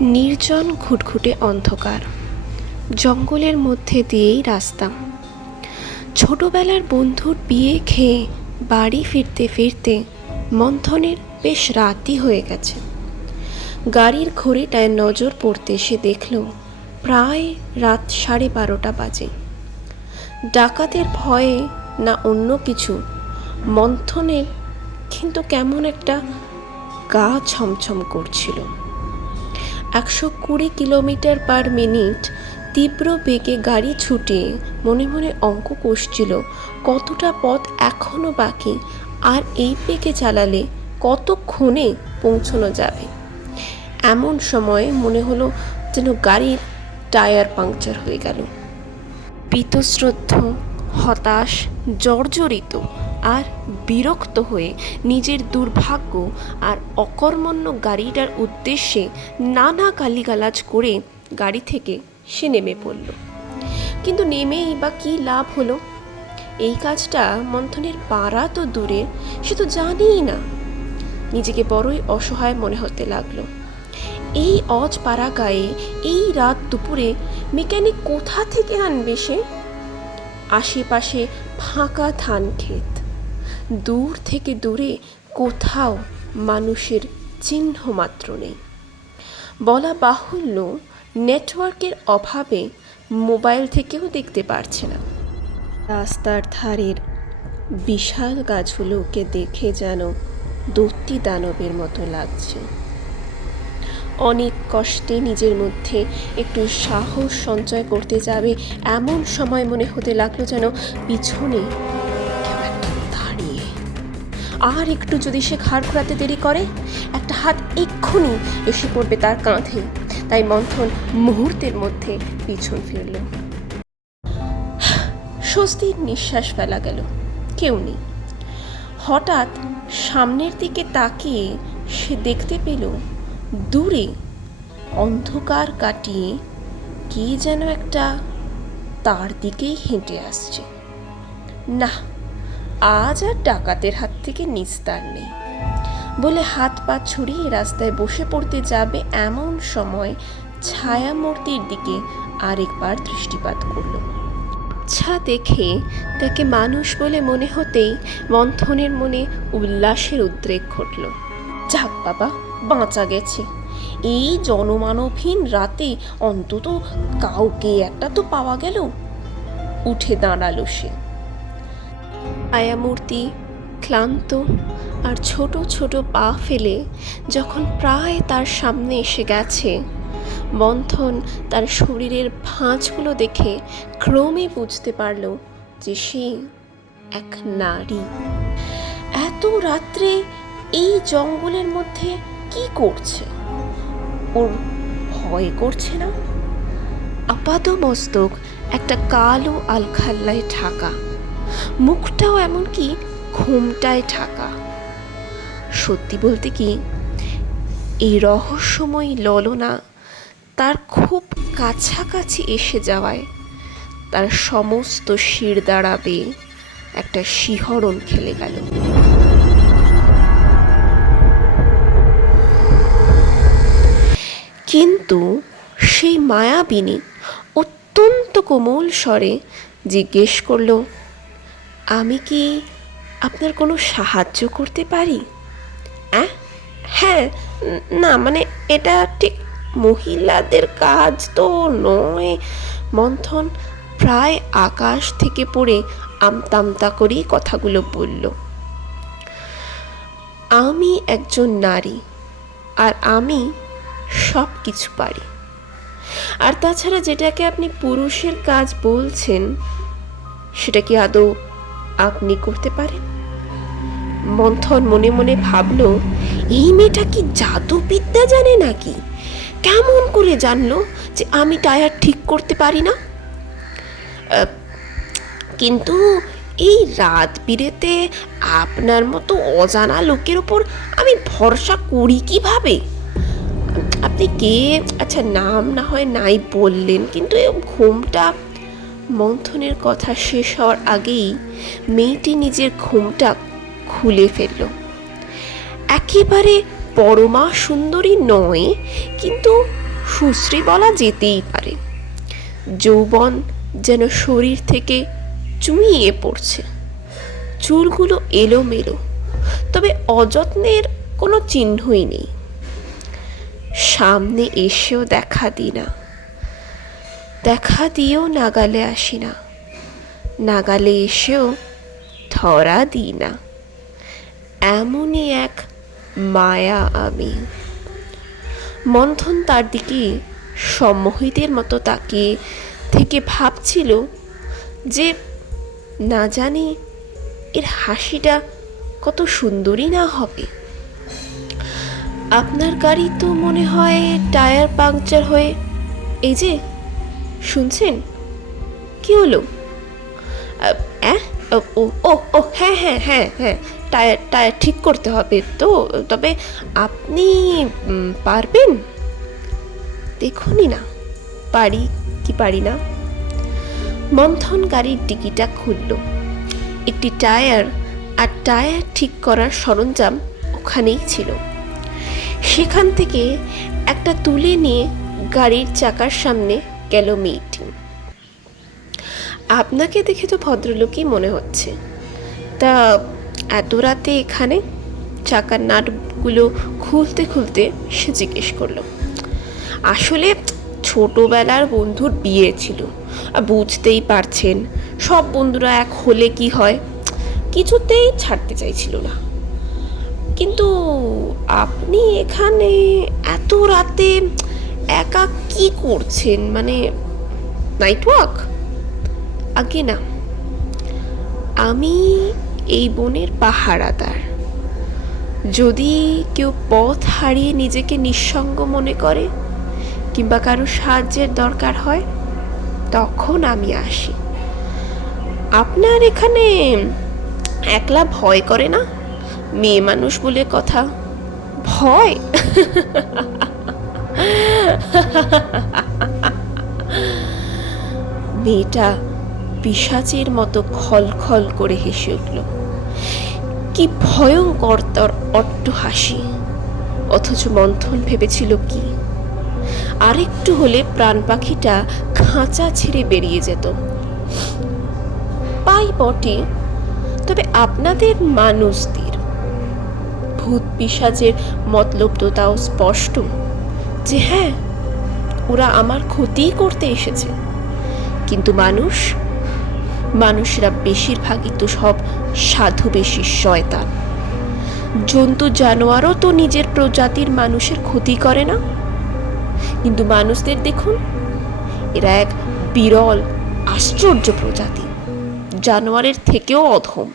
নির্জন ঘুটঘুটে অন্ধকার, জঙ্গলের মধ্যে দিয়েই রাস্তা। ছোটবেলার বন্ধুর বিয়ে খেয়ে বাড়ি ফিরতে ফিরতে মন্থনের বেশ রাতই হয়ে গেছে। গাড়ির ঘড়িটায় নজর পড়তে সে দেখল প্রায় রাত 12:30 বাজে। ডাকাতের ভয়ে না অন্য কিছু, মন্থনের কিন্তু কেমন একটা গা ছমছম করছিল। 120 কিলোমিটার/মিনিট তীব্র বেগে গাড়ি ছুটে মনে মনে অঙ্ক কষছিল কতটা পথ এখনো বাকি, আর এই বেগে চালালে কতক্ষণে পৌঁছানো যাবে। এমন সময় মনে হলো যেন গাড়ির টায়ার পাংচার হয়ে গেল। বীতশ্রদ্ধ, হতাশ, জর্জরিত আর বিরক্ত হয়ে নিজের দুর্ভাগ্য আর অকর্মণ্য গাড়িটার উদ্দেশ্যে নানা গালিগালাজ করে গাড়ি থেকে সে নেমে পড়ল। কিন্তু নেমেই বা কী লাভ হলো? এই কাজটা মন্থনের পাড়া তো দূরে, সে তো জানেই না। নিজেকে বড়ই অসহায় মনে হতে লাগলো। এই অজপাড়া গায়ে এই রাত দুপুরে মেকানিক কোথা থেকে আনবে সে? আশেপাশে ফাঁকা ধান ক্ষেত, দূর থেকে দূরে কোথাও মানুষের চিহ্ন মাত্র নেই। বলা বাহুল্য, নেটওয়ার্কের অভাবে মোবাইল থেকেও দেখতে পারছে না। রাস্তার ধারের বিশাল গাছগুলোকে দেখে যেন দৈত্য দানবের মতো লাগছে। অনেক কষ্টে নিজের মধ্যে একটু সাহস সঞ্চয় করতে যাবে এমন সময় মনে হতে লাগলো যেন পিছনে কেউ একটা দাঁড়িয়ে। আর একটু যদি সে ঘাড় ঘোরাতে দেরি করে, একটা হাত এক্ষুনি এসে পড়বে তার কাঁধে। তাই মন্থন মুহূর্তের মধ্যে পিছন ফিরল। স্বস্তির নিঃশ্বাস ফেলা গেল, কেউ নেই। হঠাৎ সামনের দিকে তাকিয়ে সে দেখতে পেল দূরে অন্ধকার কাটিয়ে কে যেন একটা তার দিকেই হেঁটে আসছে। না, আজ আর ডাকাতের হাত থেকে নিস্তার নেই বলে হাত পা ছড়িয়ে রাস্তায় বসে পড়তে যাবে এমন সময় ছায়ামূর্তির দিকে আরেকবার দৃষ্টিপাত করল। আচ্ছা দেখে তাকে মানুষ বলে মনে হতেই মন্থনের মনে উল্লাসের উদ্রেক ঘটল। যাক বাবা, বাঁচা গেছে। এই জনমানবহীন রাতে অন্তত কাউকে একটা তো পাওয়া গেল। উঠে দাঁড়ালো সে। ছায়ামূর্তি ক্লান্ত আর ছোট ছোট পা ফেলে যখন প্রায় তার সামনে এসে গেছে, মন্থন তার শরীরের ভাঁজগুলো দেখে ক্রমে বুঝতে পারল যে সে এক নারী। এত রাত্রে এই জঙ্গলের মধ্যে কি করছে? ওর ভয় করছে না? আপাদমস্তক একটা কালো আলখাল্লায় ঢাকা, মুখটাও এমনকি ঘোমটায় ঢাকা। সত্যি বলতে কি, এই রহস্যময়ী ললনা তার খুব কাছাকাছি এসে যাওয়ায় তার সমস্ত শিরদাঁড়া বেয়ে একটা শিহরণ খেলে গেল। কিন্তু সেই মায়াবিনী অত্যন্ত কোমল স্বরে জিজ্ঞেস করল, আমি কি আপনার কোনো সাহায্য করতে পারি? হ্যাঁ, না মানে এটা ঠিক মহিলাদের কাজ তো নয়। মন্থন প্রায় আকাশ থেকে পড়ে আমতামতা করেই কথাগুলো বলল। আমি একজন নারী, আর আমি সব কিছু পারি। আর তাছাড়া যেটাকে আপনি পুরুষের কাজ বলছেন, সেটা কি আদৌ আপনি করতে পারেন? মন্থন মনে মনে ভাবল, এই মেয়েটা কি জাদুবিদ্যা জানে নাকি? কেমন করে জানলো যে আমি টায়ার ঠিক করতে পারি না? কিন্তু এই রাত বিরেতে আপনার মতো অজানা লোকের ওপর আমি ভরসা করি কিভাবে? আপনি কে? আচ্ছা, নাম না হয় নাই বললেন, কিন্তু ঘুমটা। মন্থনের কথা শেষ হওয়ার আগেই মেয়েটি নিজের ঘুমটা খুলে ফেলল। একেবারে পরমা সুন্দরী নয়, কিন্তু সুশ্রী বলা যেতেই পারে। যৌবন যেন শরীর থেকে চুইয়ে পড়ছে, চুলগুলো এলোমেলো, তবে অযত্নের কোনো চিহ্নই নেই। সামনে এসেও দেখা দিই না, দেখা দিয়েও নাগালে আসি না, নাগালে এসেও ধরা দিই না। এমনই এক মায়া আমি। মন্থন তার দিকে সম্মোহিতের মতো তাকিয়ে থেকে ভাবছিল যে না জানি এর হাসিটা কত সুন্দরই না হবে। আপনার গাড়ি তো মনে হয় টায়ার পাংচার হয়ে, এই যে শুনছেন, কি হলো? ও ও ও হ্যাঁ হ্যাঁ হ্যাঁ হ্যাঁ, টায়ার টায়ার ঠিক করতে হবে তো, তবে আপনি পারবেন? দেখুনই না পারি কি পারি না। মন্থন গাড়ির ডিকিটা খুলল। একটি টায়ার আর টায়ার ঠিক করার সরঞ্জাম ওখানেই ছিল। সেখান থেকে একটা তুলে নিয়ে গাড়ির চাকার সামনে গেল মেয়েটি। আপনাকে দেখে তো ভদ্রলোকই মনে হচ্ছে, তা এত রাতে এখানে? চাকার নাটগুলো খুলতে খুলতে সে জিজ্ঞেস করলো। আসলে ছোটবেলার বন্ধুর বিয়ে ছিল, বুঝতেই পারছেন, সব বন্ধুরা এক হলে কি হয়, কিছুতেই ছাড়তে চাইছিল না। কিন্তু আপনি এখানে এত রাতে একা কি করছেন, মানে নাইট ওয়াক? আগে না, আমি এই বনের পাহারাদার। যদি কেউ পথ হারিয়ে নিজেকে নিঃসঙ্গ মনে করে কিংবা কারো সাহায্যের দরকার হয়, তখন আমি আসি। আপনার এখানে একলা ভয় করে না? মেয়ে মানুষ বলে কথা, ভয়? মেয়েটা পিশাচের মতো খলখল করে হেসে উঠল। কি ভয়ঙ্কর তার অট্টহাসি! অথচ মন্থন ভেবেছিল কি, আরেকটু হলে প্রাণ পাখিটা খাঁচা ছেড়ে বেরিয়ে যেত। পাই বটে, তবে আপনাদের মানুষদের ভূত পিশাচের মতলব তো তাও স্পষ্ট, যে হ্যাঁ ওরা আমার ক্ষতিই করতে এসেছে। কিন্তু মানুষরা বেশিরভাগই তো সব সাধু বেশি শয়তান। জন্তু জানোয়ারও তো নিজের প্রজাতির মানুষের ক্ষতি করে না। কিন্তু মানুষদের দেখুন, এরা এক বিরল আশ্চর্য প্রজাতি, জানোয়ারের থেকেও অধম।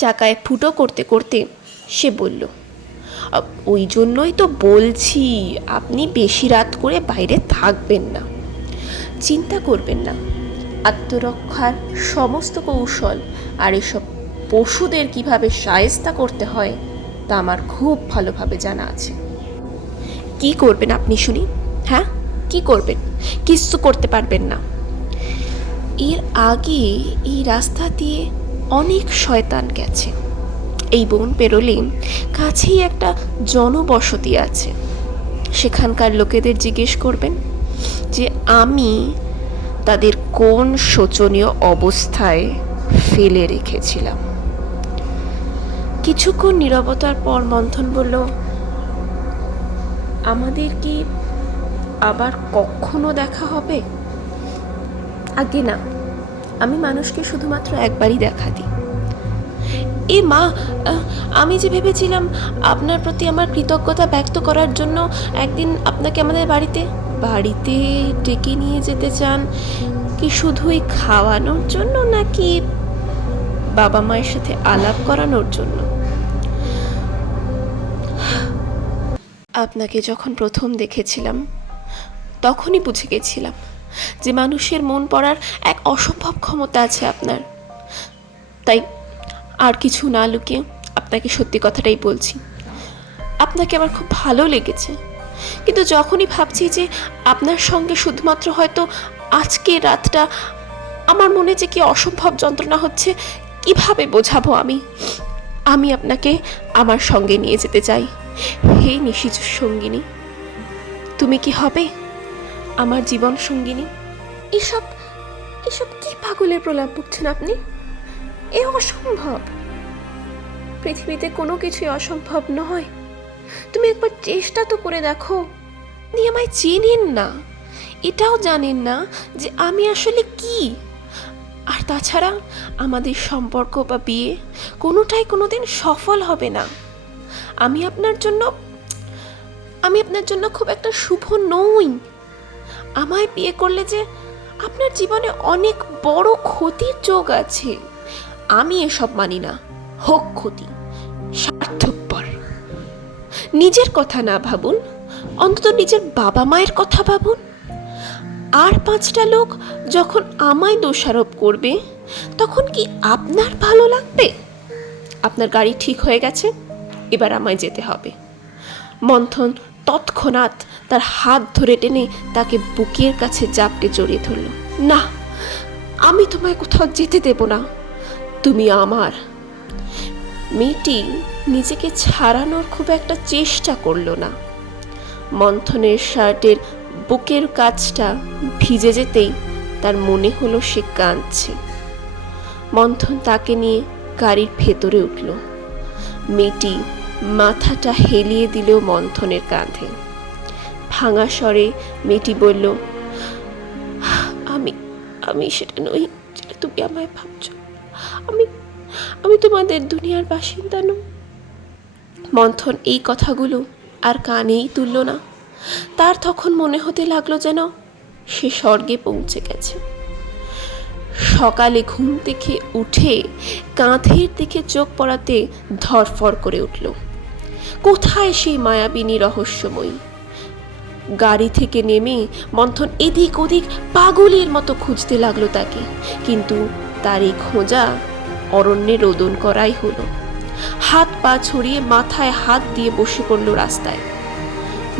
চাকায় ফুটো করতে করতে সে বলল, ওই জন্যই তো বলছি আপনি বেশি রাত করে বাইরে থাকবেন না। চিন্তা করবেন না, আত্মরক্ষার সমস্ত কৌশল আর এসব পশুদের কিভাবে শায়েস্তা করতে হয় তা আমার খুব ভালোভাবে জানা আছে। কি করবেন আপনি শুনি? হ্যাঁ, কি করবেন? কিছু করতে পারবেন না। এর আগে এই রাস্তা দিয়ে অনেক শয়তান গেছে। এই বন পেরোলে কাছেই একটা জনবসতি আছে, সেখানকার লোকেদের জিজ্ঞেস করবেন যে আমি তাদের কোন শোচনীয় অবস্থায় ফেলে রেখেছিলাম। কিছুক্ষণ নীরবতার পর মন্থন বলল, আমাদের কি আবার কখনো দেখা হবে? আগে না, আমি মানুষকে শুধুমাত্র একবারই দেখা দিই। এ মা, আমি যে ভেবেছিলাম আপনার প্রতি আমার কৃতজ্ঞতা ব্যক্ত করার জন্য একদিন আপনাকে আমাদের বাড়িতে ডেকে নিয়ে যেতে চান, কি শুধুই খাওয়ানোর জন্য নাকি বাবা মায়ের সাথে আলাপ করানোর জন্য? আপনাকে যখন প্রথম দেখেছিলাম তখনই বুঝে গেছিলাম যে মানুষের মন পড়ার এক অসম্ভব ক্ষমতা আছে আপনার। তাই আর কিছু না লুকিয়ে আপনাকে সত্যি কথাটাই বলছি, আপনাকে আমার খুব ভালো লেগেছে। কিন্তু যখনই ভাবছি যে আপনার সঙ্গে শুধুমাত্র হয়তো আজকে রাতটা, আমার মনে যে কি অসম্ভব যন্ত্রণা হচ্ছে, কিভাবে বোঝাবো আমি আপনাকে আমার সঙ্গে নিয়ে যেতে চাই। হে নিশিচ সঙ্গিনী, তুমি কি হবে আমার জীবন সঙ্গিনী? এসব এসব কি পাগলের প্রলাপ বকছেন আপনি? এ অসম্ভব। পৃথিবীতে কোনো কিছুই অসম্ভব নয়। তুমি একবার চেষ্টা তো করে দেখো। আপনি আমায় চেনেন না, এটাও জানেন না যে আমি আসলে কি। আর তাছাড়া আমাদের সম্পর্ক বা বিয়ে কোনোটাই কোনোদিন সফল হবে না। আমি আপনার জন্য খুব একটা শুভ নই। আমায় বিয়ে করলে যে আপনার জীবনে অনেক বড় ক্ষতির যোগ আছে। আমি এসব মানি না। হোক ক্ষতি, স্বার্থপর। নিজের কথা না ভাবুন, অন্তত নিজের বাবা মায়ের কথা ভাবুন। আর 5টা লোক যখন আমায় দোষারোপ করবে তখন কি আপনার ভালো লাগবে? আপনার গাড়ি ঠিক হয়ে গেছে, এবার আমায় যেতে হবে। মন্থন তৎক্ষণাৎ তার হাত ধরে টেনে তাকে বুকের কাছে জাপটে জড়িয়ে ধরল। না, আমি তোমায় কোথাও যেতে দেব না, তুমি আমার। মেয়েটি নিজেকে ছাড়ানোর খুব একটা চেষ্টা করলো না। মন্থনের শার্টের বুকের কাছটা ভিজে যেতেই তার মনে হলো সে কাঁদছে। মন্থন তাকে নিয়ে গাড়ির ভেতরে উঠল। মেয়েটি মাথাটা হেলিয়ে দিল মন্থনের কাঁধে। ভাঙা স্বরে মেয়েটি বলল, আমি আমি সেটা নই যেটা তুমি আমায় ভাবছ। আমি তোমাদের দুনিয়ার বাসিন্দা নই। মন্থন এই কথাগুলো আর কানেই তুলল না। তার তখন মনে হতে লাগলো যেন সে স্বর্গে পৌঁছে গেছে। সকালে ঘুম থেকে উঠে কাঁধের দিকে চোখ পড়াতে ধরফর করে উঠল। কোথায় সেই মায়াবিনী রহস্যময়ী? গাড়ি থেকে নেমে মন্থন এদিক ওদিক পাগলের মতো খুঁজতে লাগলো তাকে, কিন্তু তার এই খোঁজা অরণ্যে রোদন করাই হলো। হাত পা ছড়িয়ে মাথায় হাত দিয়ে বসে পড়ল রাস্তায়।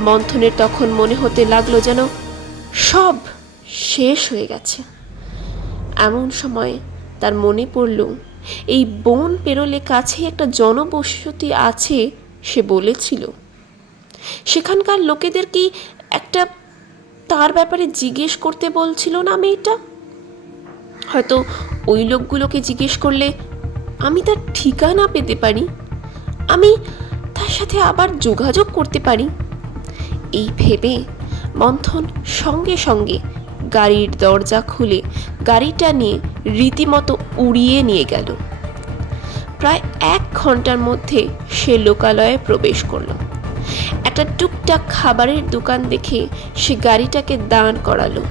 মন্থনের তখন মনে হতে লাগলো যেন সব শেষ হয়ে গেছে। এমন সময় তার মনে পড়ল এই বন পেরোলে কাছে একটা জনবসতি আছে সে বলেছিল। সেখানকার লোকেদের কি একটা তার ব্যাপারে জিজ্ঞেস করতে বলছিল না মেয়েটা? হয়তো ওই লোকগুলোকে জিজ্ঞেস করলে আমি তার ঠিকানা পেতে পারি, আমি তার সাথে আবার যোগাযোগ করতে পারি। এই ভেবে মন্থন সঙ্গে সঙ্গে গাড়ির দরজা খুলে গাড়িটা নিয়ে রীতিমতো উড়িয়ে নিয়ে গেল। প্রায় 1 ঘন্টার মধ্যে সে লোকালয়ে প্রবেশ করলো। একটা টুকটাক খাবারের দোকান দেখে সে গাড়িটাকে দাঁড় করালো।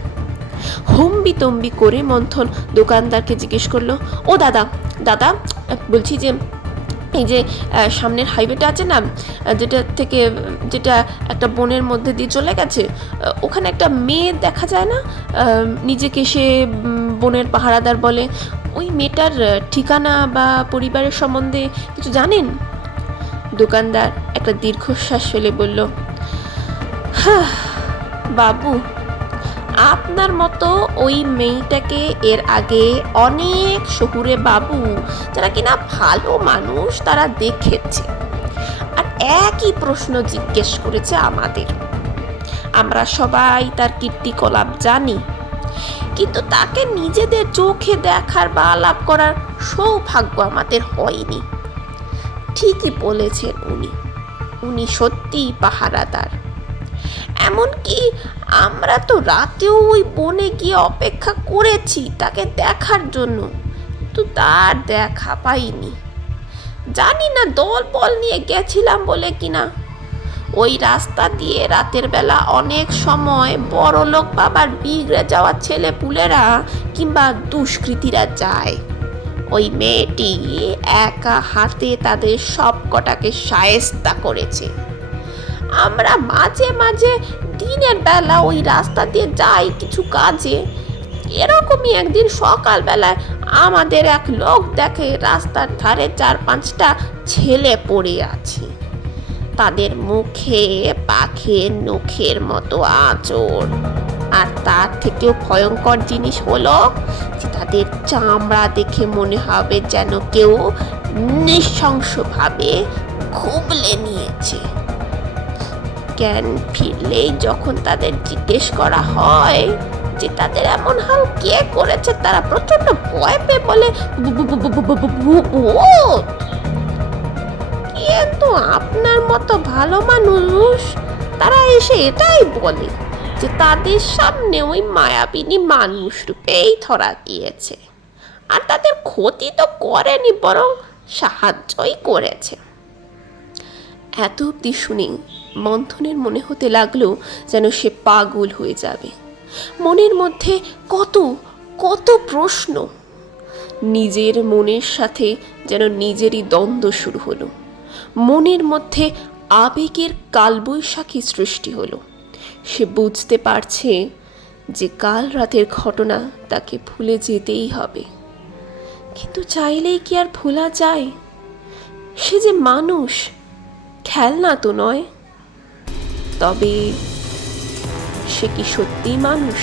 হম্বিতম্বি করে মন্থন দোকানদারকে জিজ্ঞেস করলো, ও দাদা দাদা বলছি যে এই যে সামনের হাইওয়েটা আছে না, যেটা একটা বনের মধ্যে দিয়ে চলে গেছে, ওখানে একটা মেয়ে দেখা যায় না, নিজেকে সে বনের পাহারাদার বলে, ওই মেয়েটার ঠিকানা বা পরিবারের সম্বন্ধে কিছু জানেন? দোকানদার একটা দীর্ঘশ্বাস ফেলে বলল, হ্যাঁ বাবু, আপনার মতো ওই মেয়েটাকে এর আগে অনেক শহুরে বাবু যারা কিনা ভালো মানুষ তারা দেখেছে, আর একই প্রশ্ন জিজ্ঞেস করেছে আমাদের। আমরা সবাই তার কীর্তিকলাপ জানি, কিন্তু তাকে নিজেদের চোখে দেখার বা আলাপ করার সৌভাগ্য আমাদের হয়নি। ঠিকই বলেছেন উনি সত্যিই পাহারাদার। এমনকি আমরা তো রাতেও ওই বনে গিয়ে অপেক্ষা করেছি তাকে দেখার জন্য, তো তার দেখা পাইনি। জানি না দল বল নিয়ে গেছিলাম বলে কিনা। ওই রাস্তা দিয়ে রাতের বেলা অনেক সময় বড়লোক বাবার বিগড়ে যাওয়া ছেলে পুলেরা কিংবা দুষ্কৃতীরা যায়। ওই মেয়েটি একা হাতে তাদের সব কটাকে শায়েস্তা করেছে। আমরা মাঝে মাঝে দিনের বেলা ওই রাস্তা দিয়ে যাই কিছু কাজে। এরকমই একদিন সকালবেলায় আমাদের এক লোক দেখে রাস্তার ধারে 4-5টা ছেলে পড়ে আছে। তাদের মুখে পাখির নখের মতো আঁচড়, আর তার থেকেও ভয়ঙ্কর জিনিস হলো যে তাদের চামড়া দেখে মনে হবে যেন কেউ নৃশংসভাবে খুবলে নিয়েছে। জ্ঞান ফিরলেই যখন তাদের জিজ্ঞেস করা হয় যে তাদের এমন হাল কে করেছে, তারা প্রচন্ড ভয় পেয়ে বলে ভূত। কিন্তু আপনার মতো ভালো মানুষ তারা এসে এটাই বলে যে তাদের সামনে ওই মায়াবিনী মানুষ রূপেই ধরা দিয়েছে, আর তাদের ক্ষতি তো করেনি, বরং সাহায্যই করেছে। এত অবধি শুনে মন্থনের মনে হতে লাগলো যেন সে পাগল হয়ে যাবে। মনের মধ্যে কত কত প্রশ্ন, নিজের মনের সাথে যেন নিজেরই দ্বন্দ্ব শুরু হলো। মনের মধ্যে আবেগের কালবৈশাখী সৃষ্টি হলো। সে বুঝতে পারছে যে কাল রাতের ঘটনা তাকে ভুলে যেতেই হবে, কিন্তু চাইলেই কি আর ভোলা যায়? সে যে মানুষ, খেলনা তো নয়। তবে সে কি সত্যিই মানুষ?